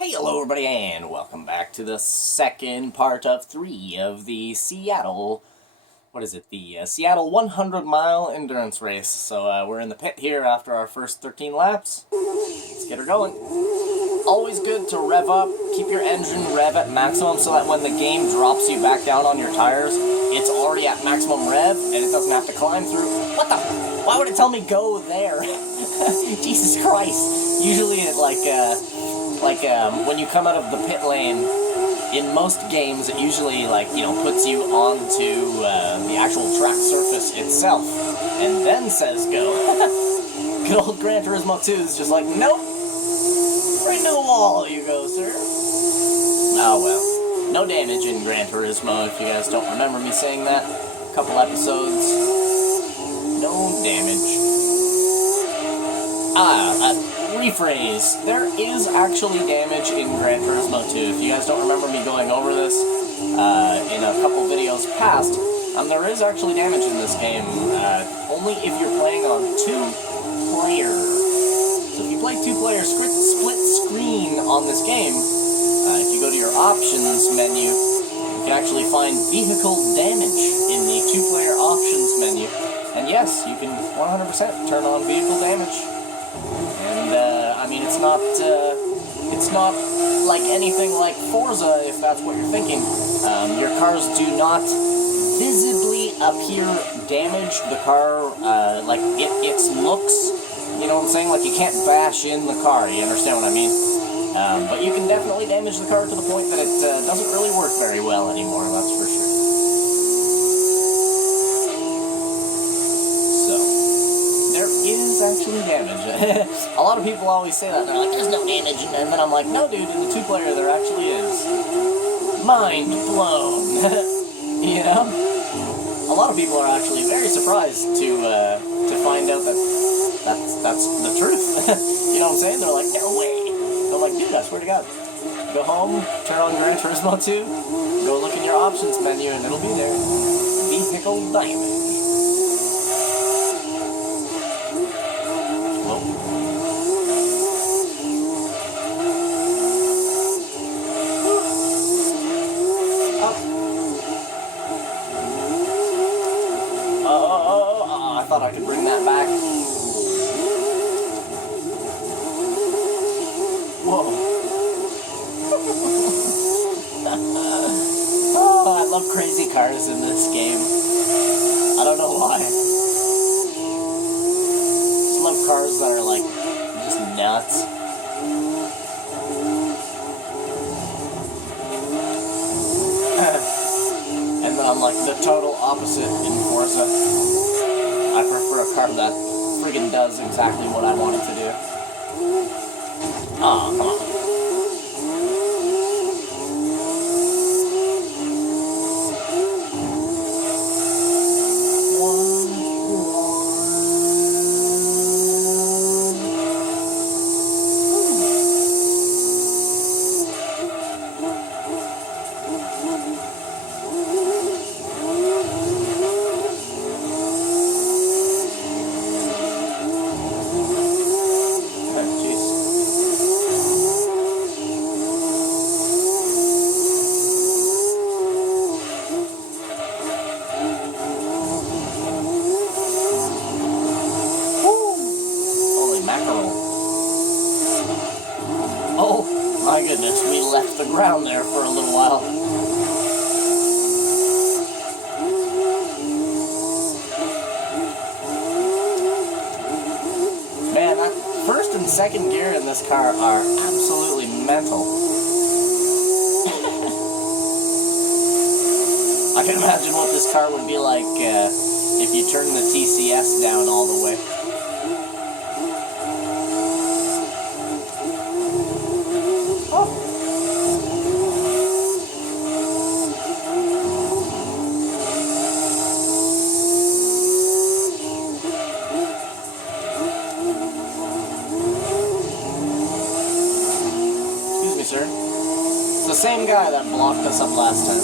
Hey, hello everybody, and welcome back to the second part of 3 of the Seattle, Seattle 100-mile endurance race. So we're in the pit here after our first 13 laps. Let's get her going. Always good to rev up, keep your engine rev at maximum so that when the game drops you back down on your tires, it's already at maximum rev and it doesn't have to climb through. What the? Why would it tell me go there? Jesus Christ. Usually it when you come out of the pit lane, in most games, it usually, puts you onto the actual track surface itself, and then says go. Good old Gran Turismo 2 is just like, nope, right into the wall you go, sir. Oh well, no damage in Gran Turismo, if you guys don't remember me saying that. A couple episodes, no damage. Rephrase. There is actually damage in Gran Turismo 2. If you guys don't remember me going over this in a couple videos past, there is actually damage in this game, only if you're playing on 2-player. So if you play 2-player split screen on this game, if you go to your options menu, you can actually find vehicle damage in the 2-player options menu. And yes, you can 100% turn on vehicle damage. It's not like anything like Forza, if that's what you're thinking. Your cars do not visibly appear damaged. The car, its looks, you know what I'm saying? Like, you can't bash in the car, you understand what I mean? But you can definitely damage the car to the point that it doesn't really work very well anymore, that's for sure. Is actually damage. A lot of people always say that. They're like, there's no damage. And then I'm like, no, dude, in the 2-player there actually is. Mind blown. You know? A lot of people are actually very surprised to find out that that's the truth. You know what I'm saying? They're like, no way. I'm like, dude, I swear to God. Go home, turn on Gran Turismo 2, go look in your options menu, and it'll be there. Vehicle damage. I thought I could bring that back. Whoa. Oh, I love crazy cars in this game. I don't know why. I just love cars that are, like, just nuts. And then I'm like the total opposite in Forza. I prefer a car that friggin' does exactly what I want it to do. Aw, come on. Oh, my goodness, we left the ground there for a little while. Man, that first and second gear in this car are absolutely mental. I can imagine what this car would be like if you turn the TCS down all the way. Sir. It's the same guy that blocked us up last time.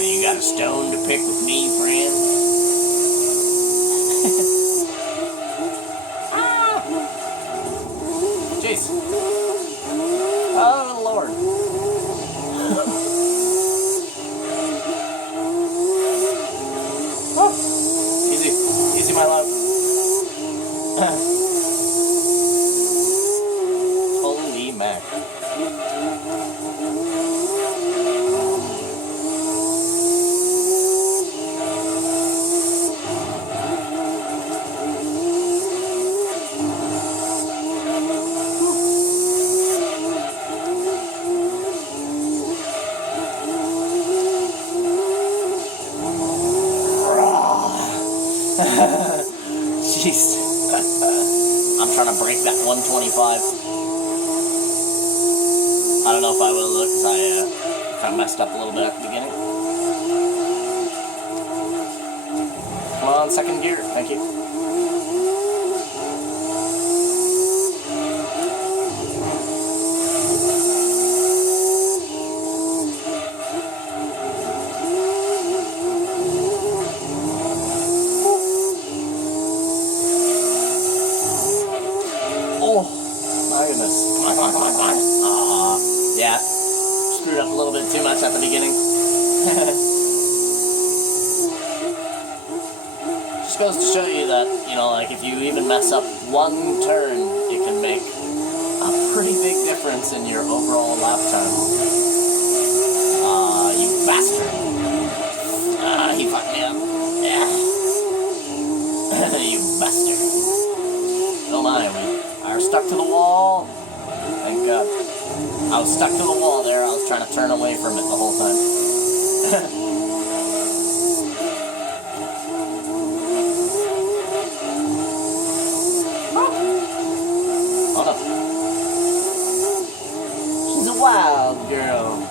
You got a stone to pick with me, friend? Ah! jeez. Oh, Lord. Oh, easy. Easy, my love. Holy mac. Jeez. I'm trying to break that 125. I don't know if I will though, because I kind of messed up a little bit at the beginning. Come on, second gear. Thank you. Oh, my goodness. Come on, come on, come on, come on. Yeah. Screwed up a little bit too much at the beginning. Just goes to show you that, you know, like if you even mess up one turn, it can make a pretty big difference in your overall lap time. You bastard. He fucked me up. Yeah. You bastard. Oh my, we are stuck to the wall. Thank God. I was stuck to the wall there. I was trying to turn away from it the whole time. Oh no. She's a wild girl.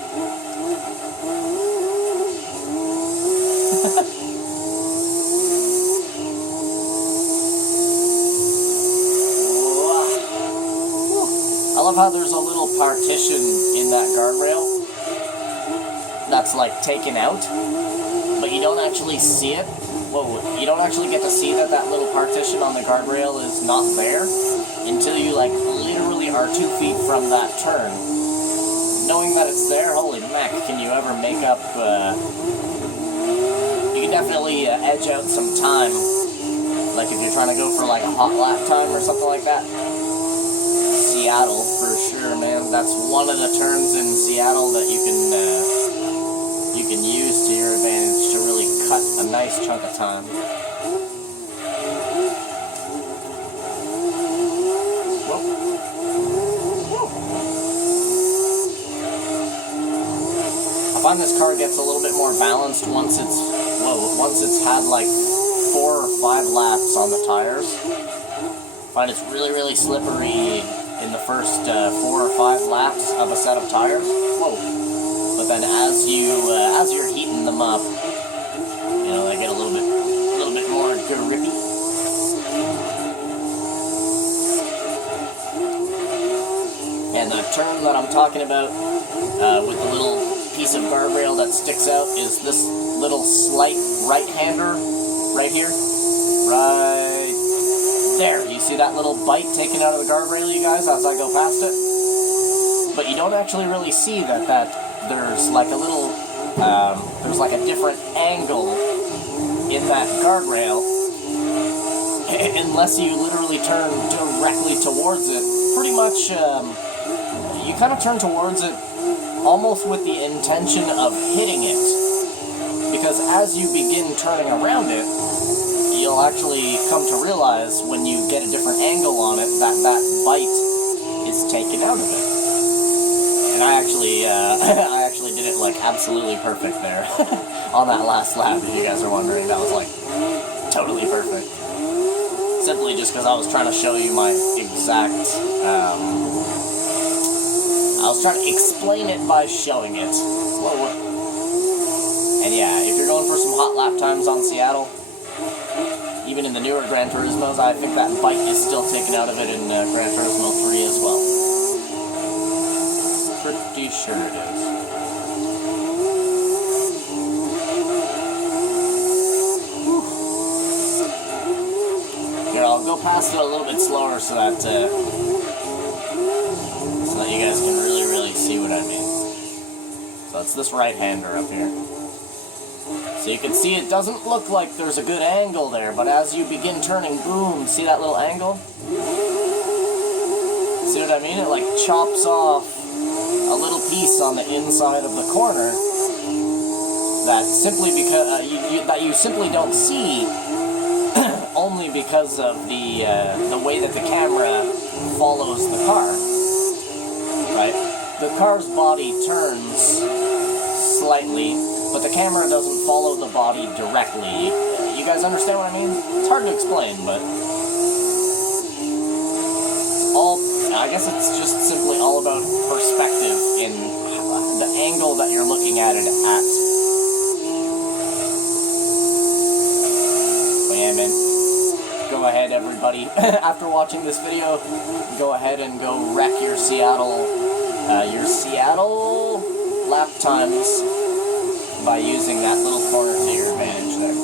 I love how there's a little partition in that guardrail that's like taken out, but you don't actually see it. Whoa, you don't actually get to see that little partition on the guardrail is not there until you like literally are 2 feet from that turn. Knowing that it's there, holy mac, can you ever make up, you can definitely edge out some time, like if you're trying to go for like a hot lap time or something like that. Seattle, for sure, man. That's one of the turns in Seattle that you can use to your advantage to really cut a nice chunk of time. Whoa. I find this car gets a little bit more balanced once it's had like 4 or 5 laps on the tires. I find it's really, really slippery in the first 4 or 5 laps of a set of tires. Whoa. But then as you're heating them up, you know, they get a little bit more grippy. And the turn that I'm talking about, with the little piece of guardrail that sticks out, is this little slight right-hander right here. Right there. You see that little bite taken out of the guardrail, you guys, as I go past it? But you don't actually really see that there's like a little, there's like a different angle in that guardrail, unless you literally turn directly towards it. Pretty much, you kind of turn towards it almost with the intention of hitting it, because as you begin turning around it, you'll actually come to realize when you get a different angle on it that bite is taken out of it. And I actually did it like absolutely perfect there on that last lap. If you guys are wondering, that was like totally perfect. Simply just because I was trying to show you my exact. I was trying to explain it by showing it. Whoa. And yeah, if you're going for some hot lap times on Seattle, even in the newer Gran Turismos, I think that bite is still taken out of it in Gran Turismo 3 as well. Pretty sure it is. Whew. Here, I'll go past it a little bit slower so that so that you guys can really see what I mean. So it's this right-hander up here. So you can see it doesn't look like there's a good angle there, but as you begin turning, boom, see that little angle? See what I mean? It like chops off a little piece on the inside of the corner that simply because that you simply don't see only because of the way that the camera follows the car. Right? The car's body turns slightly, but the camera doesn't follow the body directly. You guys understand what I mean? It's hard to explain, but I guess it's just simply all about perspective in the angle that you're looking at it at. But yeah, man. Go ahead, everybody. After watching this video, go ahead and go wreck your Seattle lap times by using that little corner to your advantage there.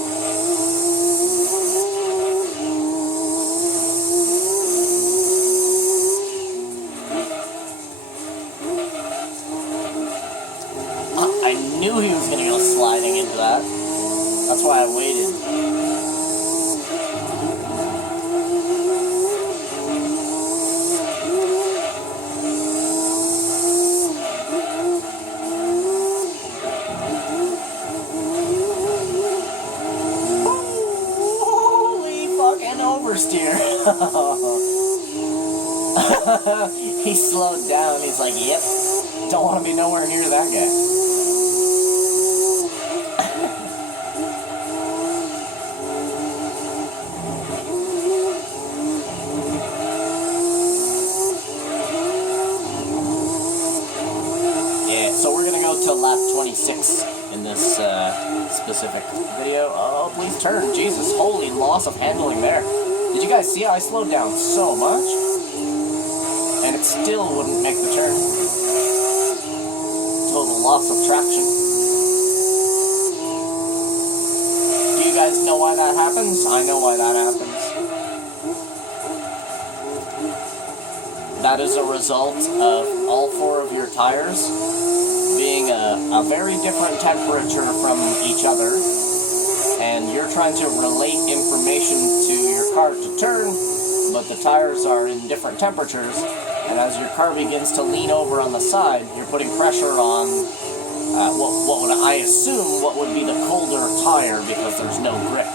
I knew he was going to go sliding into that. That's why I waited. Oversteer. He slowed down. He's like, yep, don't want to be nowhere near that guy. Yeah, so we're going to go to lap 26 in this specific video. Oh, please turn. Jesus, holy loss of handling there. Did you guys see how I slowed down so much? And it still wouldn't make the turn. Total loss of traction. Do you guys know why that happens? I know why that happens. That is a result of all four of your tires being a very different temperature from each other. And you're trying to relate information to your car to turn, but the tires are in different temperatures, and as your car begins to lean over on the side, you're putting pressure on what would I assume what would be the colder tire because there's no grip.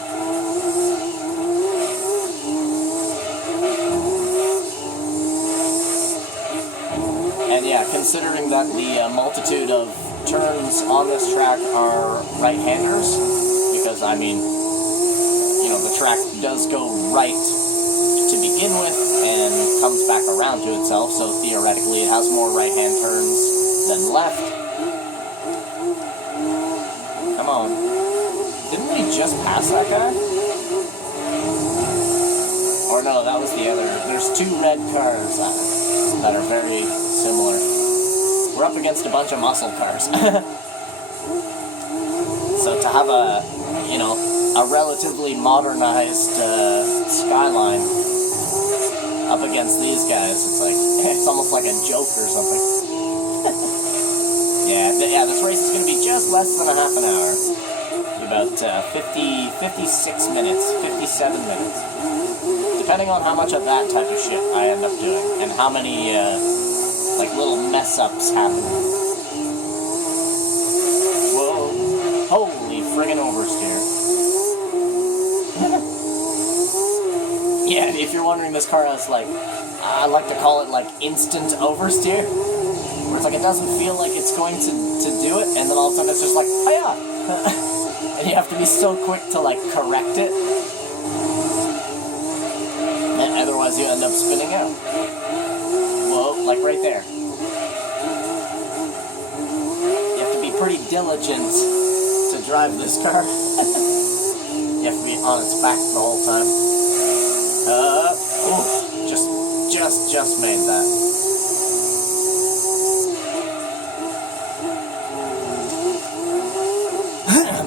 And yeah, considering that the multitude of turns on this track are right-handers, because, I mean, you know, the track does go right to begin with and comes back around to itself, so theoretically it has more right-hand turns than left. Come on. Didn't we just pass that guy? Or no, that was the other. There's two red cars that are very similar. We're up against a bunch of muscle cars. So to have a relatively modernized Skyline up against these guys, it's almost like a joke or something. yeah, this race is going to be just less than a half an hour. About 56 minutes, 57 minutes. Depending on how much of that type of shit I end up doing, and how many, little mess-ups happen. Whoa. Holy friggin' oversteer. Yeah, if you're wondering, this car has, I like to call it, instant oversteer. Where it's it doesn't feel like it's going to do it, and then all of a sudden it's just hi-ya! And you have to be so quick to, correct it. And otherwise you end up spinning out. Whoa, right there. You have to be pretty diligent to drive this car. You have to be on its back the whole time. Just made that.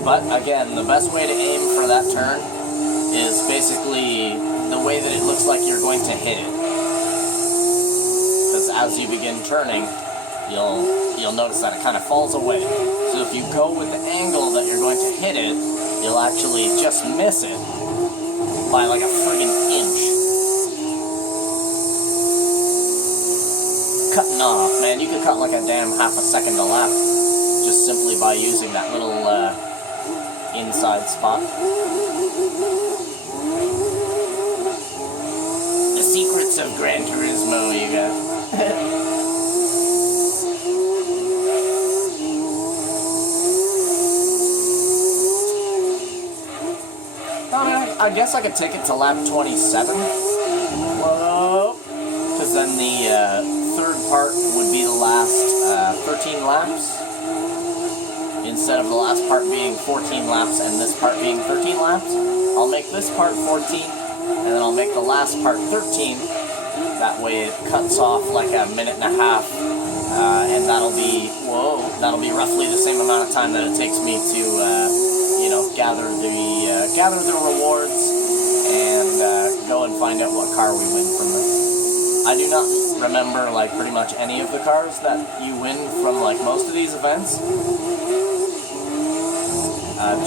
But again, the best way to aim for that turn is basically the way that it looks like you're going to hit it. Because because as you begin turning, you'll notice that it kind of falls away. So if you go with the angle that you're going to hit it, you'll actually just miss it by like a friggin' inch. Cutting off, man. You could cut like a damn half a second a lap just simply by using that little inside spot. The secrets of Gran Turismo, you guys. I guess I could take it to lap 27. Whoa. Because then the third part would be the last 13 laps. Instead of the last part being 14 laps and this part being 13 laps. I'll make this part 14, and then I'll make the last part 13. That way it cuts off like a minute and a half. And that'll be roughly the same amount of time that it takes me to gather the rewards and go and find out what car we win from this. I do not remember like pretty much any of the cars that you win from like most of these events.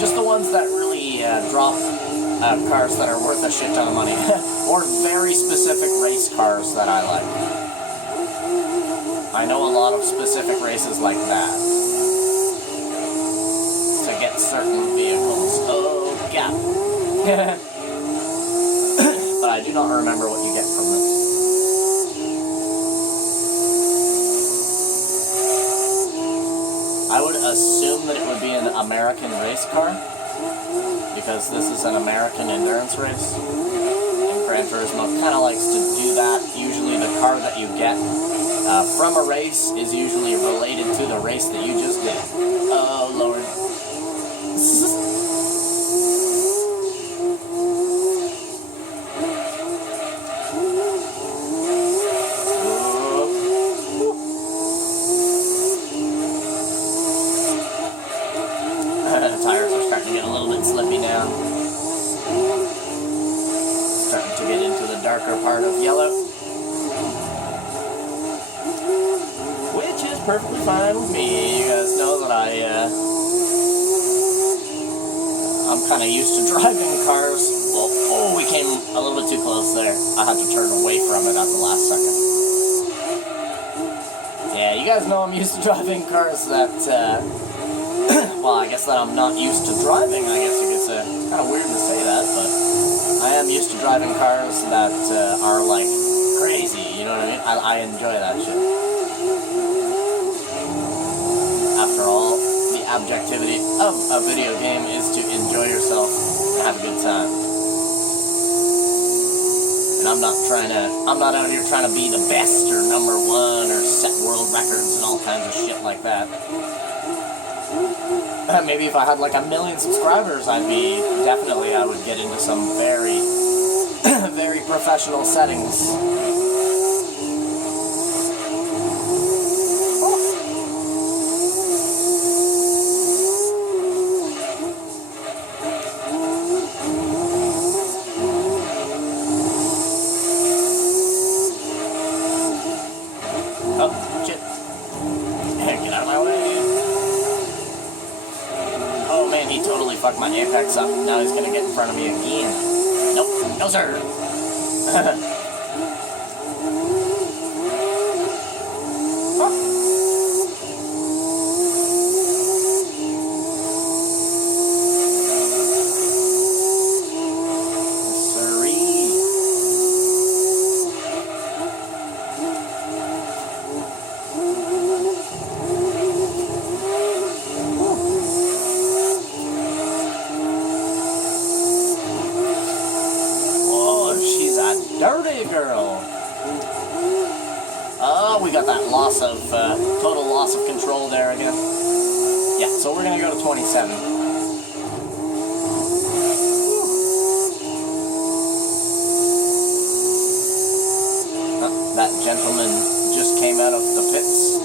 Just the ones that really drop cars that are worth a shit ton of money, or very specific race cars that I like. I know a lot of specific races like that. Get certain vehicles. Oh, yeah. But I do not remember what you get from this. I would assume that it would be an American race car, because this is an American endurance race. And Gran Turismo kind of likes to do that. Usually the car that you get from a race is usually related to the race that you just did. Oh, Lord. The tires are starting to get a little bit slippy now. Starting to get into the darker part of yellow. Which is perfectly fine with me. You guys know that I'm kind of used to driving cars. Well, oh, we came a little bit too close there. I had to turn away from it at the last second. Yeah, you guys know I'm used to driving cars that, well, I guess that I'm not used to driving, I guess you could say. It's kind of weird to say that, but I am used to driving cars that are, like, crazy, you know what I mean? I enjoy that shit. After all, the objectivity of a video game is to enjoy yourself and have a good time. And I'm not out here trying to be the best or number one or set world records and all kinds of shit like that. Maybe if I had like 1 million subscribers, I would get into some very, very professional settings. Oh, shit. Get out of my way. Oh man, he totally fucked my apex up. Now he's gonna get in front of me again. Nope, no sir. Dirty girl! Oh, we got that total loss of control there again. Yeah, so we're gonna go to 27. That gentleman just came out of the pits.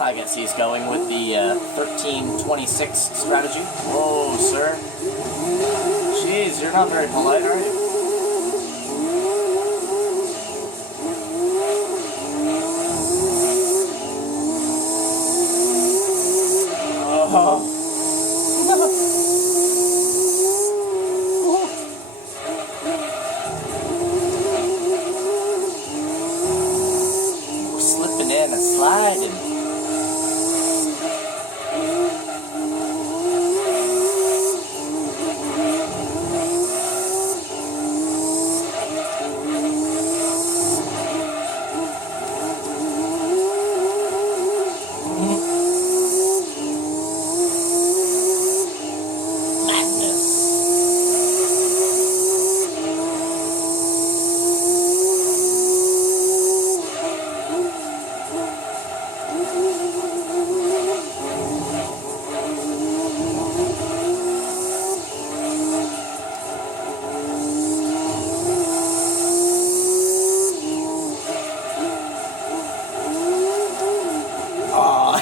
I guess he's going with the 13-26 strategy. Whoa, sir. Jeez, you're not very polite, are you? sliding.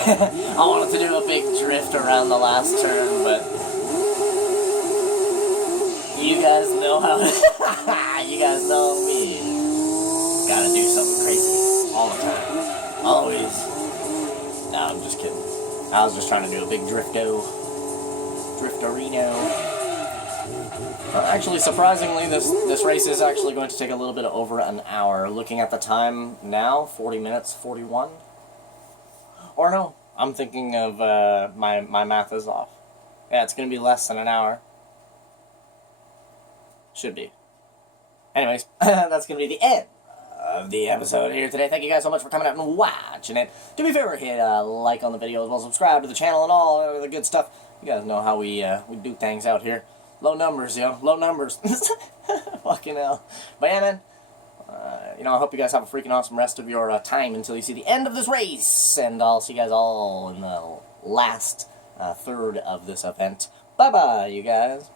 I wanted to do a big drift around the last turn, but you guys know how you guys know me. Gotta do something crazy all the time. Always. No, I'm just kidding. I was just trying to do a big driftorino. Actually, surprisingly, this race is actually going to take a little bit over an hour. Looking at the time now, 40 minutes, 41. Or no, I'm thinking of, my math is off. Yeah, it's going to be less than an hour. Should be. Anyways, that's going to be the end of the episode here today. Thank you guys so much for coming out and watching it. Do me a favor, hit a like on the video as well, subscribe to the channel and all the good stuff. You guys know how we do things out here. Low numbers, yo. Low numbers. Fucking hell. But yeah, man. I hope you guys have a freaking awesome rest of your time until you see the end of this race. And I'll see you guys all in the last third of this event. Bye-bye, you guys.